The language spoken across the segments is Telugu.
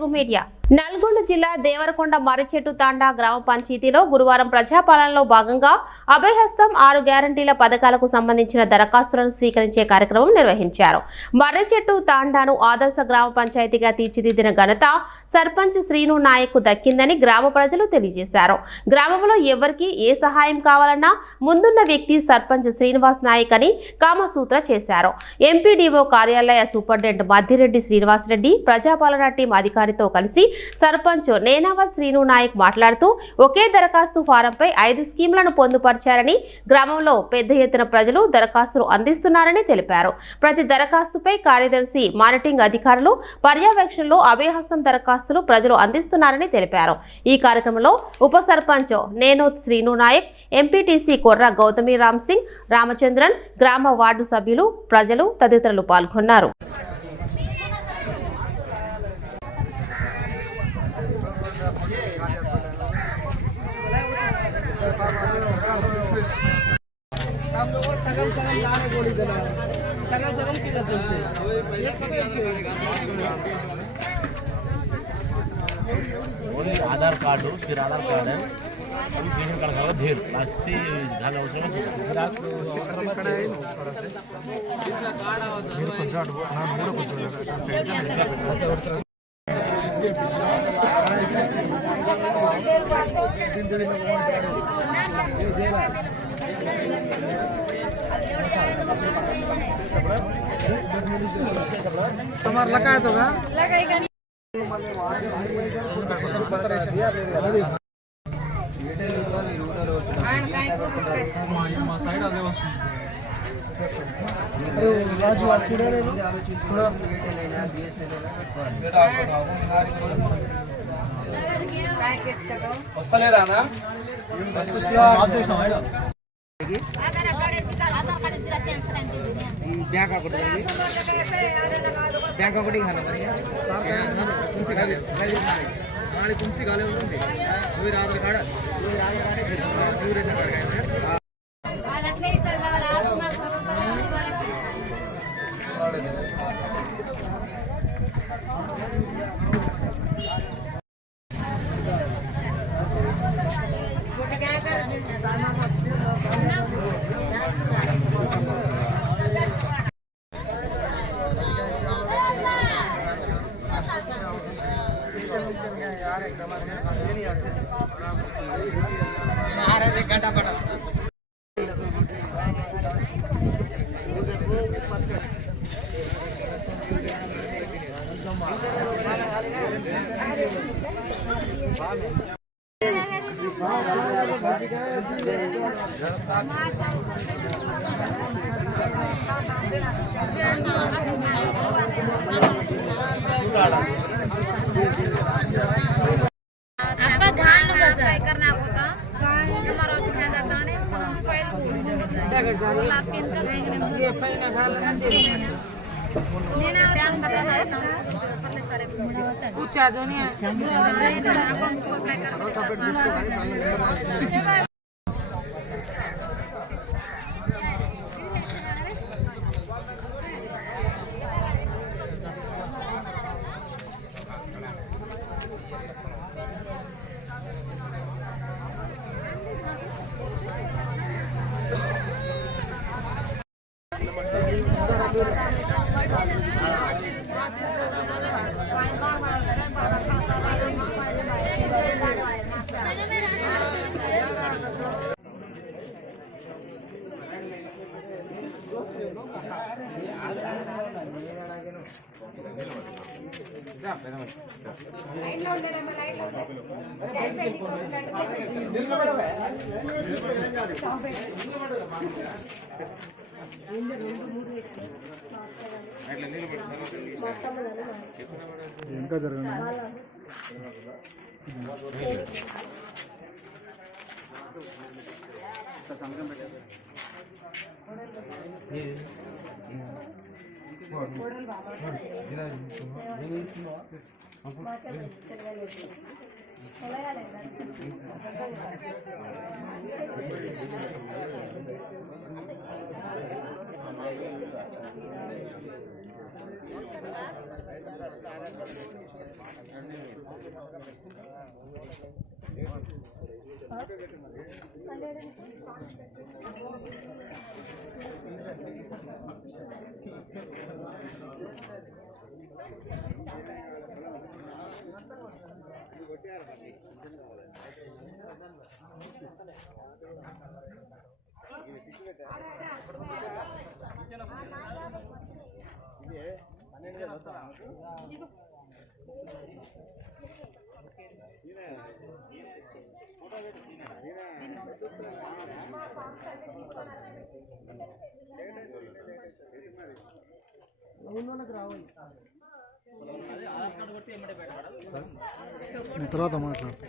తెలుగు మీడియా నల్గొండ జిల్లా దేవరకొండ మర్రిచెట్టు తాండా గ్రామ పంచాయతీలో గురువారం ప్రజాపాలనలో భాగంగా అభయహస్తం 6 గ్యారంటీల పథకాలకు సంబంధించిన దరఖాస్తులను స్వీకరించే కార్యక్రమం నిర్వహించారు. మర్రిచెట్టు తాండాను ఆదర్శ గ్రామ పంచాయతీగా తీర్చిదిద్దిన ఘనత సర్పంచ్ శ్రీను నాయక్ కు దక్కిందని గ్రామ ప్రజలు తెలియజేశారు. గ్రామంలో ఎవరికి ఏ సహాయం కావాలన్నా ముందున్న వ్యక్తి సర్పంచ్ శ్రీనివాస్ నాయక్ అని కామసూత్ర చేశారు. ఎంపీడీఓ కార్యాలయ సూపరింటెండెంట్ మద్దిరెడ్డి శ్రీనివాసరెడ్డి ప్రజాపాలన టీం అధికారితో కలిసి సర్పంచ్ నేనావత్ శ్రీను నాయక్ మాట్లాడుతూ ఒకే దరఖాస్తు ఫారంపై 5 స్కీమ్లను పొందుపరిచారని, గ్రామంలో పెద్ద ఎత్తున ప్రజలు దరఖాస్తులు అందిస్తున్నారని తెలిపారు. ప్రతి దరఖాస్తుపై కార్యదర్శి, మానిటరింగ్ అధికారులు పర్యవేక్షణలో అభయహస్తం దరఖాస్తులు ప్రజలు అందిస్తున్నారని తెలిపారు. ఈ కార్యక్రమంలో ఉప సర్పంచ్ నేనోత్ శ్రీను నాయక్, ఎంపీటీసీ కొర్ర గౌతమి రామ్ సింగ్, రామచంద్రన్, గ్రామ వార్డు సభ్యులు, ప్రజలు తదితరులు పాల్గొన్నారు. आधार कार्ड फिर आधार कार्ड है अभी तीन कड़का धेर अस्सी झाले అవసరం तुम्हारा लगा है तो का लगाएगा राजू వస్తలేరానా బ్యాంక్ అకౌంట్ బ్యాంక్ అకౌంట్ नाले तुमसे गाले आधार कार्ड रेशन कार्ड महाराज एक घंटा पड़ा ఇంకా జరగండి తర్వాత మాట్లాడతాం.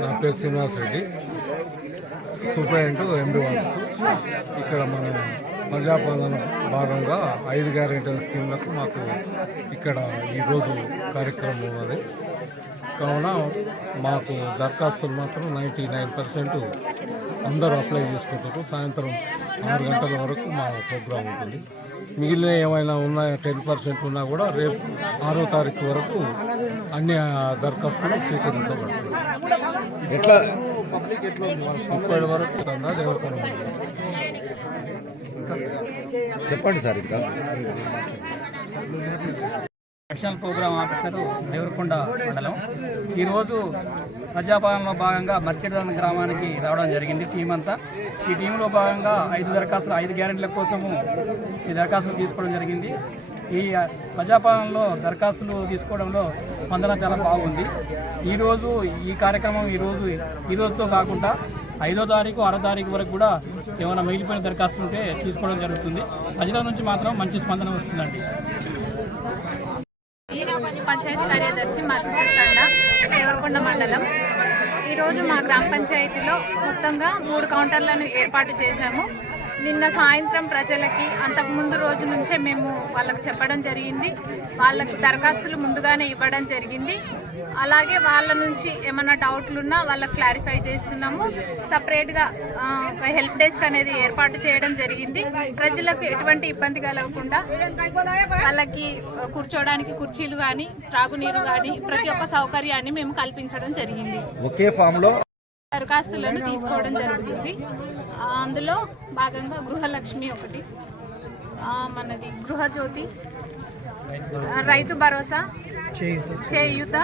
నా పేరు శ్రీనివాస్ రెడ్డి, సూపరింటెండెంట్ ఎండి వర్క్స్. ఇక్కడ మన ప్రజాపాలన భాగంగా 5 గ్యారెంటీల స్కీమ్లకు మాకు ఇక్కడ ఈరోజు కార్యక్రమం ఉన్నది. కావున మాకు దరఖాస్తులు మాత్రం 99% అందరూ అప్లై చేసుకుంటారు. సాయంత్రం 6 గంటల వరకు మా ప్రోగ్రాం ఉంటుంది. మిగిలిన ఏమైనా ఉన్నా 10% ఉన్నా కూడా రేపు 6వ తారీఖు వరకు అన్ని దరఖాస్తులు స్వీకరించబడతాయి. ఎట్లా ఇప్పటి వరకు దేవరకొండ చెప్పండి సార్. ఇంకా నేషనల్ ప్రోగ్రామ్ ఆఫీసరు దేవరకొండ మండలం. ఈరోజు ప్రజాపాలనలో భాగంగా మర్కెడదన గ్రామానికి రావడం జరిగింది టీం అంతా. ఈ టీంలో భాగంగా 5 దరఖాస్తులు 5 గ్యారెంటీల కోసము ఈ దరఖాస్తులు తీసుకోవడం జరిగింది. ఈ ప్రజాపాలనలో దరఖాస్తులు తీసుకోవడంలో స్పందన చాలా బాగుంది. ఈరోజు ఈ కార్యక్రమం ఈరోజుతో కాకుండా 5వ తారీఖు 6వ తారీఖు వరకు కూడా ఏమైనా మిగిలిపోయిన దరఖాస్తులు ఉంటే తీసుకోవడం జరుగుతుంది. ప్రజల నుంచి మాత్రం మంచి స్పందన వస్తుందండి. పంచాయతీ కార్యదర్శి మర్రిచెట్టు దేవరకొండ మండలం. ఈరోజు మా గ్రామ పంచాయతీలో మొత్తంగా 3 కౌంటర్లను ఏర్పాటు చేశాము. నిన్న సాయంత్రం ప్రజలకి అంతకుముందు రోజు నుంచే మేము వాళ్ళకు చెప్పడం జరిగింది. వాళ్ళకు దరఖాస్తులు ముందుగానే ఇవ్వడం జరిగింది. అలాగే వాళ్ళ నుంచి ఏమైనా డౌట్లు ఉన్నా వాళ్ళకి క్లారిఫై చేస్తున్నాము. సపరేట్గా ఒక హెల్ప్ డెస్క్ అనేది ఏర్పాటు చేయడం జరిగింది. ప్రజలకు ఎటువంటి ఇబ్బంది కలగకుండా వాళ్ళకి కూర్చోవడానికి కుర్చీలు కానీ త్రాగునీరు కానీ ప్రతి ఒక్క సౌకర్యాన్ని మేము కల్పించడం జరిగింది. ఒకే ఫామ్ లో దరఖాస్తులను తీసుకోవడం జరుగుతుంది. అందులో భాగంగా గృహలక్ష్మి ఒకటి, మనది గృహజ్యోతి, రైతు భరోసా, చేయూత,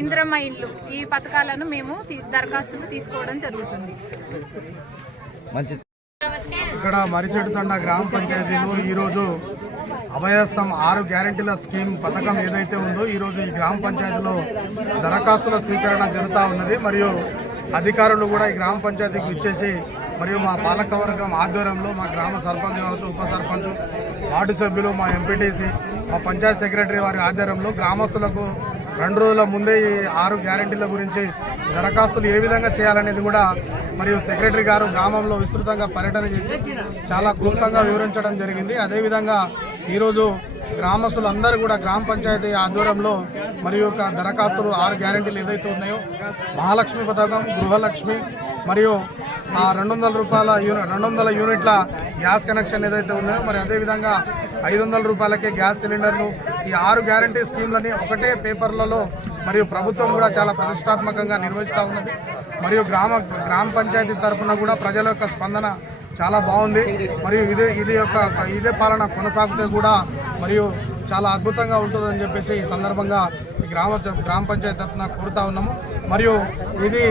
ఇందిరమ్మ ఇల్లు, ఈ పథకాలను మేము దరఖాస్తులు తీసుకోవడం జరుగుతుంది. ఇక్కడ మర్రిచెట్టు గ్రామ పంచాయతీలో ఈరోజు అభయహస్తం 6 గ్యారెంటీల స్కీమ్ పథకం ఏదైతే ఉందో ఈరోజు ఈ గ్రామ పంచాయతీలో దరఖాస్తుల స్వీకరణ జరుగుతూ ఉన్నది. మరియు అధికారులు కూడా ఈ గ్రామ పంచాయతీకి ఇచ్చేసి మరియు మా పాలకవర్గం ఆధ్వర్యంలో మా గ్రామ సర్పంచ్ కావచ్చు, ఉప సర్పంచ్, వార్డు సభ్యులు, మా ఎంపీటీసీ, మా పంచాయత్ సెక్రటరీ వారి ఆధ్వర్యంలో గ్రామస్తులకు 2 రోజుల ముందే ఈ 6 గ్యారెంటీల గురించి దరఖాస్తులు ఏ విధంగా చేయాలనేది కూడా మరియు సెక్రటరీ గారు గ్రామంలో విస్తృతంగా పర్యటన చేసి చాలా క్లుప్తంగా వివరించడం జరిగింది. అదేవిధంగా ఈరోజు గ్రామస్తులందరూ కూడా గ్రామ పంచాయతీ ఆధ్వర్యంలో మరియు దరఖాస్తులు 6 గ్యారెంటీలు ఏదైతే ఉన్నాయో మహాలక్ష్మి పథకం, గృహలక్ష్మి మరియు 200 యూనిట్ల గ్యాస్ కనెక్షన్ ఏదైతే ఉన్నాయో మరి అదేవిధంగా 500 రూపాయలకే గ్యాస్ సిలిండర్లు, ఈ 6 గ్యారెంటీ స్కీమ్లని ఒకటే పేపర్లలో మరియు ప్రభుత్వం కూడా చాలా ప్రతిష్టాత్మకంగా నిర్వహిస్తూ ఉన్నది. మరియు గ్రామ పంచాయతీ తరఫున కూడా ప్రజల యొక్క స్పందన చాలా బాగుంది. మరియు ఇదే పాలన కొనసాగితే కూడా మరియు చాలా అద్భుతంగా ఉంటుందని చెప్పేసి ఈ సందర్భంగా గ్రామ పంచాయతీ తరఫున కోరుతా ఉన్నాము. మరియు ఇది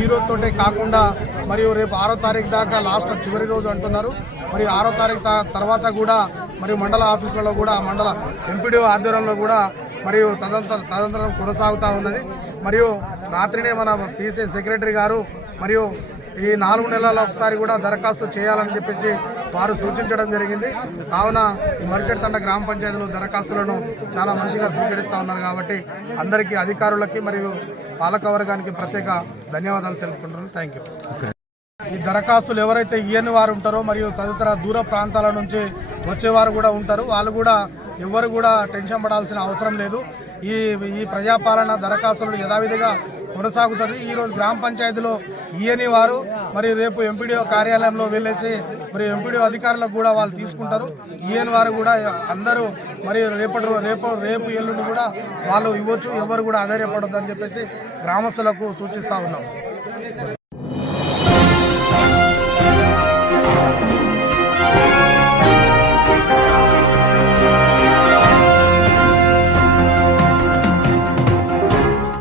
ఈ రోజుతోటే కాకుండా మరియు రేపు 6వ తారీఖు దాకా లాస్ట్ చివరి రోజు అంటున్నారు. మరియు 6వ తారీఖు తర్వాత కూడా మరియు మండల ఆఫీసులలో కూడా మండల ఎంపీడీఓ ఆధ్వర్యంలో కూడా మరియు తదనంతరం కొనసాగుతూ ఉన్నది. మరియు రాత్రినే మన పీసీ సెక్రటరీ గారు మరియు ఈ 4 నెలల్లో ఒకసారి కూడా దరఖాస్తు చేయాలని చెప్పేసి వారు సూచించడం జరిగింది. కావున ఈ మరిచెడుతండ గ్రామ పంచాయతీలో దరఖాస్తులను చాలా మంచిగా స్వీకరిస్తూ ఉన్నారు. కాబట్టి అందరికీ అధికారులకి మరియు పాలకవర్గానికి ప్రత్యేక ధన్యవాదాలు తెలుపుకుంటున్నాను. Thank you. ఈ దరఖాస్తులు ఎవరైతే ఇయ్యని వారు ఉంటారో మరియు తదితర దూర ప్రాంతాల నుంచి వచ్చేవారు కూడా ఉంటారు. వాళ్ళు కూడా ఎవరు కూడా టెన్షన్ పడాల్సిన అవసరం లేదు. ఈ ప్రజాపాలన దరఖాస్తులు యథావిధిగా కొనసాగుతుంది. ఈరోజు గ్రామ పంచాయతీలో ఇయ్యని వారు మరియు రేపు ఎంపీడీఓ కార్యాలయంలో వెళ్ళేసి మరియు ఎంపీడీఓ అధికారులకు కూడా వాళ్ళు తీసుకుంటారు. ఇయ్యని వారు కూడా అందరూ మరియు రేపు ఎల్లుండి కూడా వాళ్ళు ఇవ్వచ్చు. ఎవరు కూడా ఆధారపడొద్దని చెప్పేసి గ్రామస్తులకు సూచిస్తా ఉన్నాం.